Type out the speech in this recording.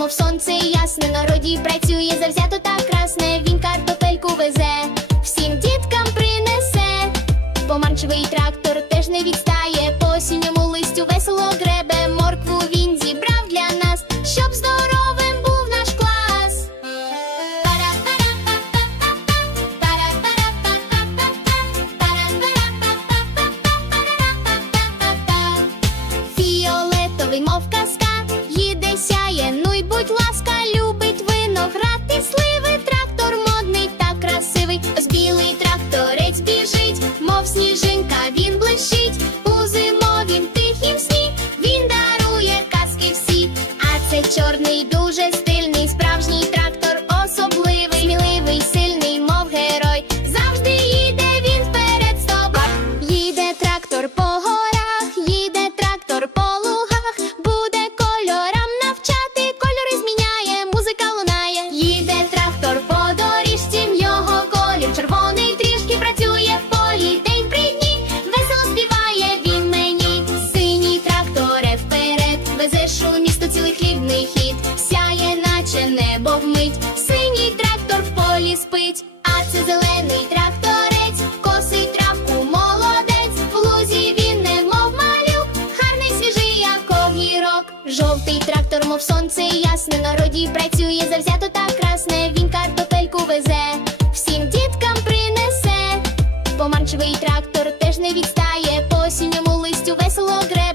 мов сонце ясне, народі працює завзято та красне. Він картопельку везе, всім діткам принесе поманчевий трактор. Черный дуже. Жовтий трактор, мов сонце ясне, на роді працює завзято та красне. Він картопельку везе, всім діткам принесе. Поманчевий трактор теж не відстає, по осінньому листю весело гре.